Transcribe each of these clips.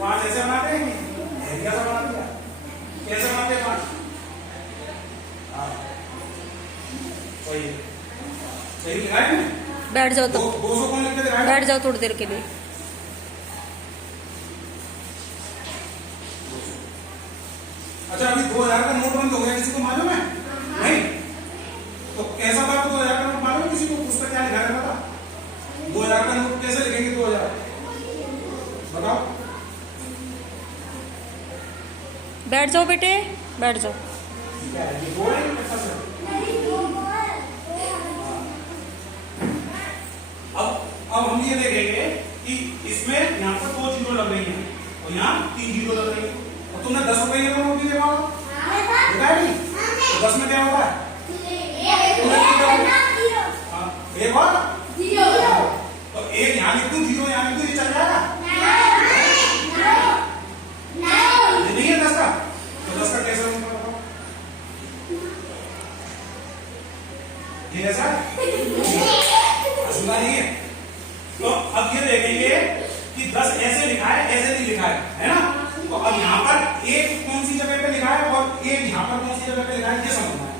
पांच ऐसे बनाते हैं, कैसा बना दिया, कैसे बनाते हैं पांच? हाँ सही है, सही लिखा है। बैठ जाओ, तो 200 कौन लिख के दिखाएगा? बैठ जाओ थोड़ी देर के लिए। अच्छा अभी 2000 का नोट बंद हो गया, किसी को मालूम है? नहीं तो कैसा था 2000 का नोट मालूम है किसी को? पुस्तक क्या लिखा रहता था? 2000 का नोट कैसे लिखेंगे? 2000 बताओ। बैठ जाओ बेटे, बैठ जाओ। क्या है ये? 2 है कैसा से? अब हम ये देखेंगे कि इसमें यहाँ पर 2 जीरो लग रही हैं और यहाँ 3 जीरो लग रही है। और तुमने 10 रुपये का नोट भी देखा होगा, देखा है नहीं? तो 10 में क्या होता है? एक और तो एक यहाँ लिख दूं, जीरो यहाँ लिख दूं, ये चल जाएगा? ये नहीं है 10 का, तो 10 का कैसे होगा बताओ? ये ऐसा सुना नहीं है। तो अब ये देखेंगे कि 10 ऐसे लिखा है, ऐसे नहीं लिखा है ना? तो अब यहाँ पर एक कौन सी जगह पे लिखा है और एक यहाँ पर कौन सी जगह पे लिखा है, ये समझना है।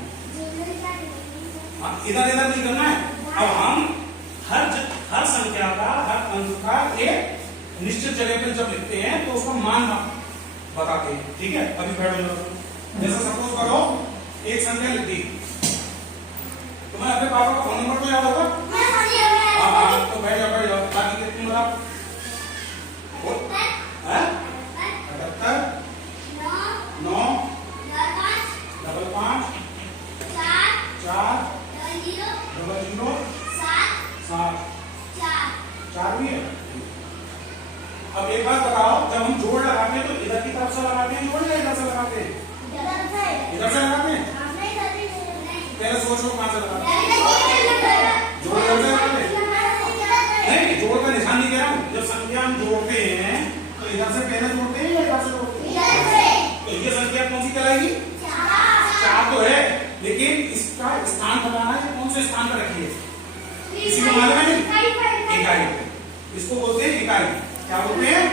इधर इधर नहीं करना है। अब हम हर संख्या का, हर अंक का एक निश्चित जगह पे जब लिखते हैं तो उसका मान बताते हैं, ठीक है? अभी बैठ जाओ। जैसे सपोज करो एक संख्या लिख दी, तुम्हें अपने पापा का फोन नंबर तो याद होगा? हाँ तो बैठ जाओ। बाकी कितनी मतलब 78 9 5 5 4 0 7 4 भी है। अब एक बात बताओ, जब हम जोड़ लगाते हैं तो इधर की तरफ से लगाते हैं जोड़ या इधर से लगाते हैं? इधर से लगाते हैं। पहले सोचो कहां से लगाते हैं? जोड़ इधर से लगाते हैं? नहीं, जोड़ का निशान नहीं कह रहा हूं। जब संख्या हम जोड़ते हैं तो इधर से पहले जोड़ते हैं या इधर से जोड़ते हैं? तो ये संख्या कौन सी कहलाएगी? 4 तो है, लेकिन इसका स्थान बताना है, कौन से स्थान पर रखी है? किसी को मालूम है? नहीं, इकाई। इसको बोलते हैं इकाई। क्या बोलते हैं?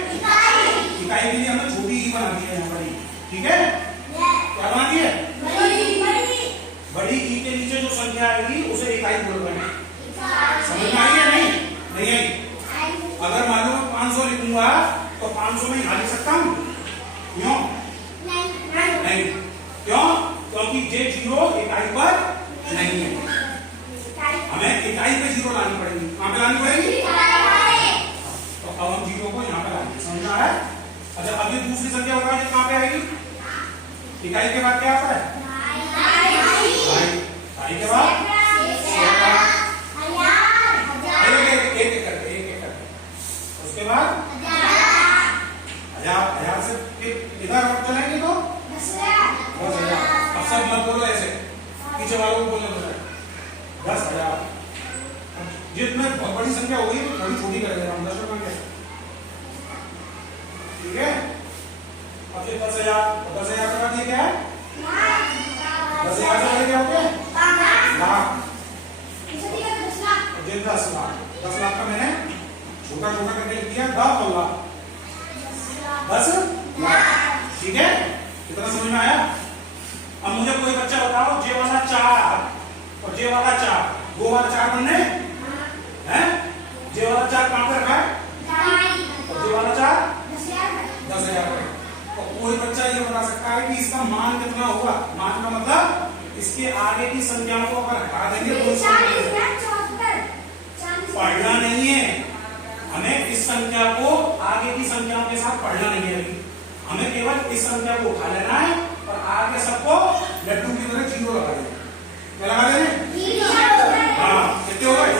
इकाई के लिए हमने छोटी ई बना दी है यहाँ पर, ठीक है? क्या बना दी है? बड़ी ई के नीचे जो संख्या आएगी उसे इकाई बोल रहे हैं। समझ में आई है? नहीं आई। अगर मान लो 500 लिखूंगा तो 500 में यहाँ लिख सकता हूँ? क्यों नहीं? क्यों? क्योंकि जे जीरो इकाई पर नहीं है, हमें इकाई पे जीरो लानी पड़ेगी। कहां पे लानी पड़ेगी? तो अब हम जीरो को यहाँ पे लाएंगे, समझ में आ रहा है? अच्छा अब ये दूसरी संख्या बताओ ये कहां पे आएगी? इकाई के बाद क्या आता है? इकाई के बाद एक करके उसके बाद 1000 से इधर और चलेंगे तो 10,000। अब सब मत बोलो ऐसे, पीछे वालों को बोलने बोला 10,000। जिसमें बहुत बड़ी संख्या होगी तो थोड़ी छोटी कर देगा, हम 10 रुपये में, ठीक है? अब फिर 10,000 के बाद ये क्या है? 10,000 से क्या होते हैं? लाख। 10 लाख का मैंने छोटा छोटा करके लिख दिया, 10 लाख, 10 लाख, ठीक है? कितना समझ में आया? अब मुझे कोई बच्चा बताओ, जे वाला 4 और जे वाला 4, दो वाला 4 बनने हैं? जे वाला 4 कहां पर रखा है और जे वाला 4 10,000 पर। तो कोई बच्चा ये बता सकता है कि इसका मान कितना होगा? मान का मतलब इसके आगे की संख्याओं को अगर हटा देंगे तो पढ़ना नहीं है हमें, इस संख्या को आगे की संख्याओं के साथ पढ़ना नहीं है, हमें केवल इस संख्या को उठा लेना है और आगे सबको लड्डू की तरह जीरो लगा देना। क्या लगा देंगे? हाँ, कितने हो गए?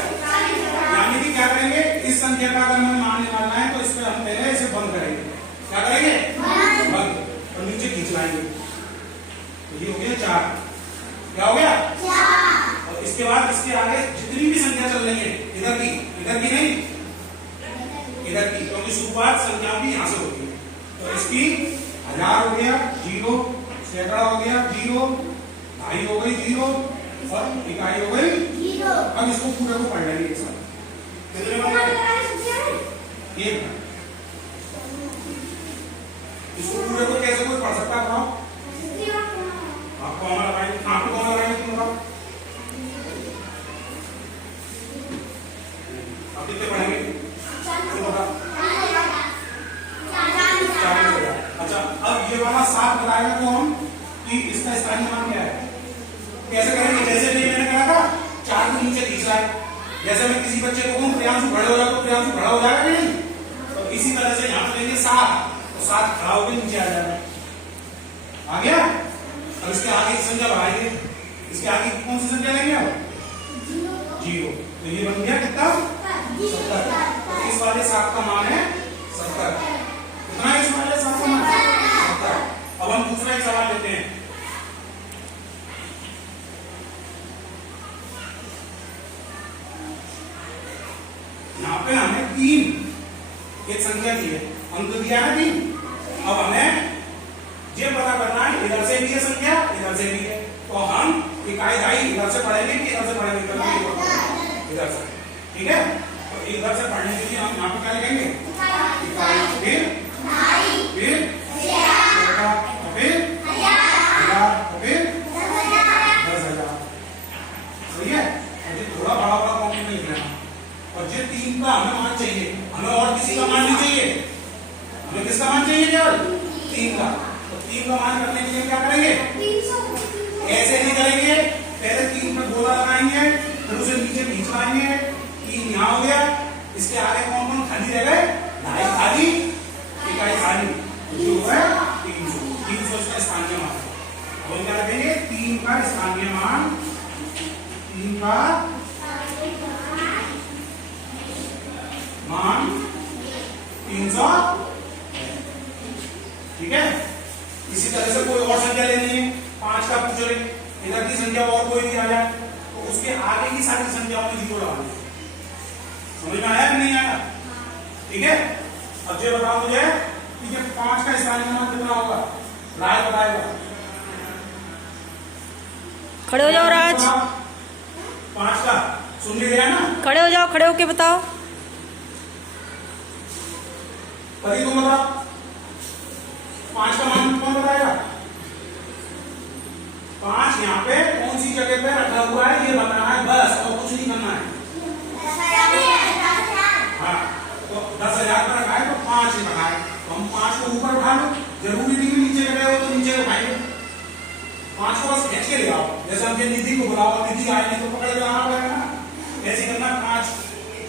यानी कि क्या करेंगे, इस संख्या का अगर हमें मान निकालना है तो इसमें हम पहले इसे बंद करेंगे। क्या करेंगे? बंद, और नीचे खींच लाएंगे। तो ये हो गया 4। क्या हो गया? 4। और इसके बाद इसके आगे जितनी भी संख्या चल रही है, इधर की नहीं, इधर की, क्योंकि शुरुआत संख्या भी यहां से होती है। तो इसकी 1000 हो गया 0, सैकड़ा हो गया 0, ढाई हो गई 0 और इकाई हो गई 0। अब इसको पूरे को पढ़ लेंगे एक साथ। कितने बन गए? 1। इसको पूरे को कैसे कोई पढ़ सकता है बताओ? आप कौन लगाएंगे? कहाँ पे कौन लगाएंगे तुम बताओ? अब कितने पढ़ेंगे? अच्छा, अब ये वाला 7 बताएगा तो हम कि इसका स्थानीय मान क्या है? कैसे करेंगे? जैसे भी मैंने कहा था 4 के नीचे तीसरा है। जैसे मैं किसी बच्चे को कहूँ प्रियांशु खड़े हो जाओ तो प्रियांशु खड़ा हो जाएगा कि नहीं? तो इसी तरह से यहाँ पे लेंगे 7, तो 7 खड़ा होकर नीचे आ जाएगा। आ गया? अब इसके आगे की संख्या बढ़ाइए। इसके आगे कौन सी संख्या लेंगे अब? 0। तो ये बन गया कितना? 70। तो इस वाले 7 का मान है 70। कितना है इस वाले 7 का मान? 70। अब हम दूसरा एक सवाल लेते हैं। यहाँ पे हमें 3 एक संख्या दी है, अंक दिया है 3। अब हमें ये पता करना है इधर से भी है संख्या, इधर से भी है, तो हम इकाई ढाई इधर से पढ़ेंगे कि इधर से पढ़ेंगे? इधर से। ठीक है, तो इधर से पढ़ने के लिए हम यहाँ पे क्या लिखेंगे? इकाई, फिर ढाई, फिर 1000, फिर 10,000। सही है? ये थोड़ा बड़ा बड़ा कॉपी में लिखना है। और ये 3 का हमें मान चाहिए, हमें और किसी का मान नहीं चाहिए। हमें किसका मान चाहिए केवल? 3 का। तो 3 का मान करने के लिए क्या करेंगे? ऐसे नहीं करेंगे, पहले 3 पे गोला लगाएंगे, फिर उसे नीचे खींच लाएंगे। 3 यहाँ हो गया, इसके आगे कौन कौन खाली रह गए? ढाई खाली, इकाई खाली, जो है 300 इसका स्थानीय मान। अब हम क्या रखेंगे? 3 का स्थानीय मान, 3 का मान 300। ठीक है, इसी तरह से कोई और संख्या लेनी है, 5 का पूछ रहे, इधर की संख्या और कोई भी आ जाए तो उसके आगे की सारी संख्याओं में 0 लगाना। समझ में आया कि नहीं आया? ठीक है, अब ये बताओ मुझे कि ये 5 का स्थानीय मान कितना होगा? राज बताएगा। खड़े हो जाओ राज। 5 का सुन लिया ना? खड़े हो जाओ, खड़े होके बताओ। पति तुम बताओ 5 का मान कौन बताएगा? 5 यहाँ पे कौन सी जगह पे रखा हुआ है ये बताना है बस, और कुछ नहीं करना है। हाँ, तो 10,000 पर रखा है तो 5 रखा है, तो हम 5 को ऊपर उठा लो। जरूरी नहीं कि नीचे रखे हो तो नीचे उठाएंगे। 5 को बस खींच के ले आओ। जैसे हमने निधि को बुलाओ, निधि आए नहीं तो पकड़ के लाना पड़ेगा ना। ऐसे करना,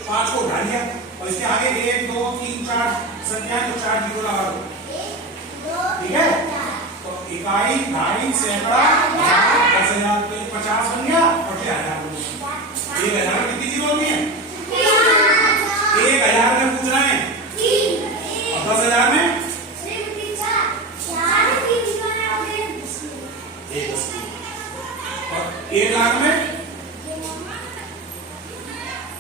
5 को उठा लिया और इसके आगे 1, 2, 3, 4 संख्याएं, तो 4 0 लगा दो। ठीक है, तो इकाई, ढाई, सैकड़ा, 10,000, तो 50 बन गया और 1000 बन गया। 1000 में कितनी 0 होती है? 1000 में पूछ रहे हैं और 10,000 में 1 और 1 लाख में